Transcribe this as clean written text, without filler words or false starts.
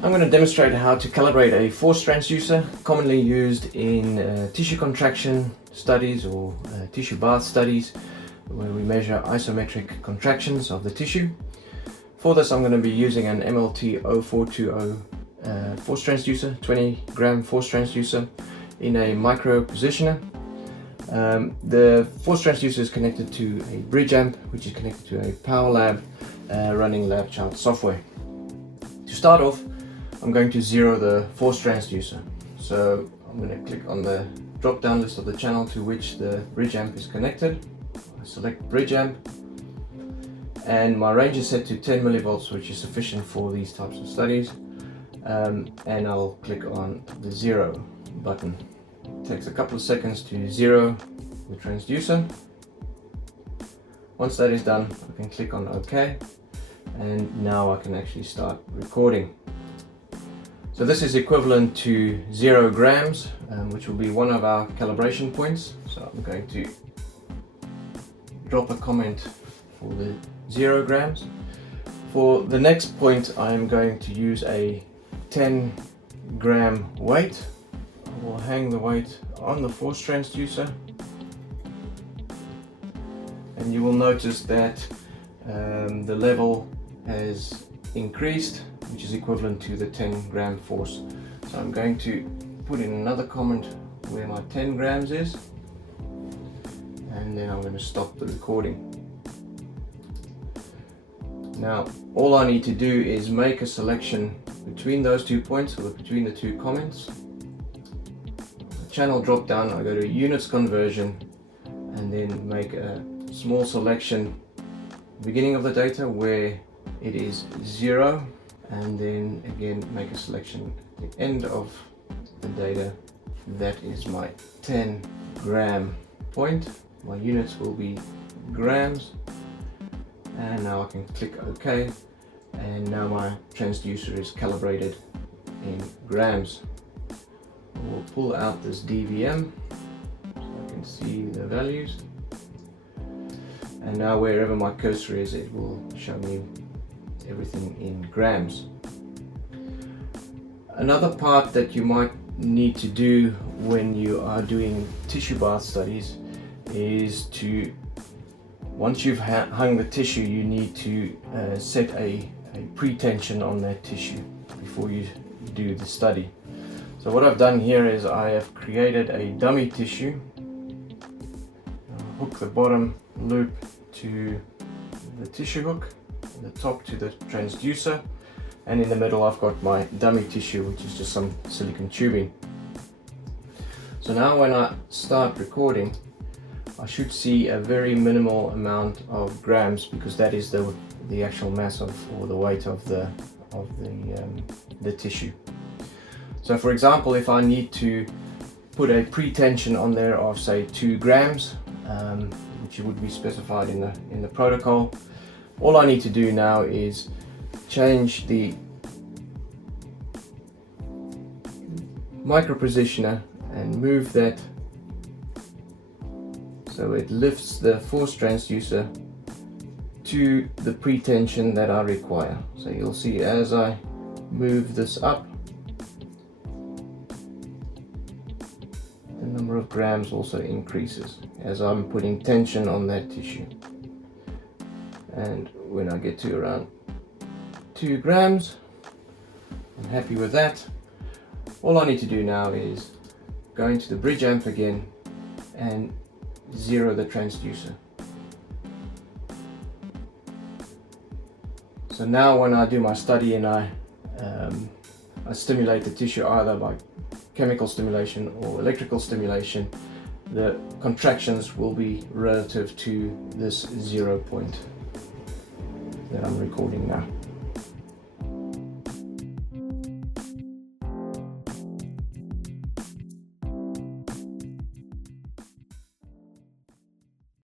I'm going to demonstrate how to calibrate a force transducer, commonly used in tissue contraction studies or tissue bath studies, where we measure isometric contractions of the tissue. For this, I'm going to be using an MLT 0420 force transducer, 20 gram force transducer in a micro positioner. The force transducer is connected to a bridge amp, which is connected to a power lab running lab child software. To start off, I'm going to zero the force transducer. So I'm going to click on the drop down list of the channel to which the bridge amp is connected. I select bridge amp, and my range is set to 10 millivolts, which is sufficient for these types of studies. And I'll click on the zero button. It takes a couple of seconds to zero the transducer. Once that is done, I can click on OK, and now I can actually start recording. So this is equivalent to 0 grams, which will be one of our calibration points. So I'm going to drop a comment for the 0 grams. For the next point, I'm going to use a 10 gram weight. I will hang the weight on the force transducer, and you will notice that the level has increased, which is equivalent to the 10 gram force. So I'm going to put in another comment where my 10 grams is, and then I'm going to stop the recording. Now all I need to do is make a selection between those 2 points, or between the 2 comments. Channel drop down, I go to units conversion, and then make a small selection beginning of the data where it is 0, and then again make a selection at the end of the data. That is my 10 gram point. My units will be grams, and now I can click OK, and now my transducer is calibrated in grams. We'll pull out this DVM so I can see the values, and now wherever my cursor is, it will show me everything in grams. Another part that you might need to do when you are doing tissue bath studies is to, once you've hung the tissue, you need to set a pretension on that tissue before you do the study. So what I've done here is I have created a dummy tissue. I'll hook the bottom loop to the tissue hook, the top to the transducer, and in the middle I've got my dummy tissue, which is just some silicone tubing. So now when I start recording, I should see a very minimal amount of grams, because that is the actual mass of, or the weight of the tissue. So for example, if I need to put a pretension on there of say 2 grams, which would be specified in the protocol, all I need to do now is change the micro positioner and move that so it lifts the force transducer to the pretension that I require. So you'll see as I move this up, the number of grams also increases as I'm putting tension on that tissue. And when I get to around 2 grams, I'm happy with that. All I need to do now is go into the bridge amp again and zero the transducer. So now when I do my study and I stimulate the tissue either by chemical stimulation or electrical stimulation, the contractions will be relative to this 0 point that I'm recording now.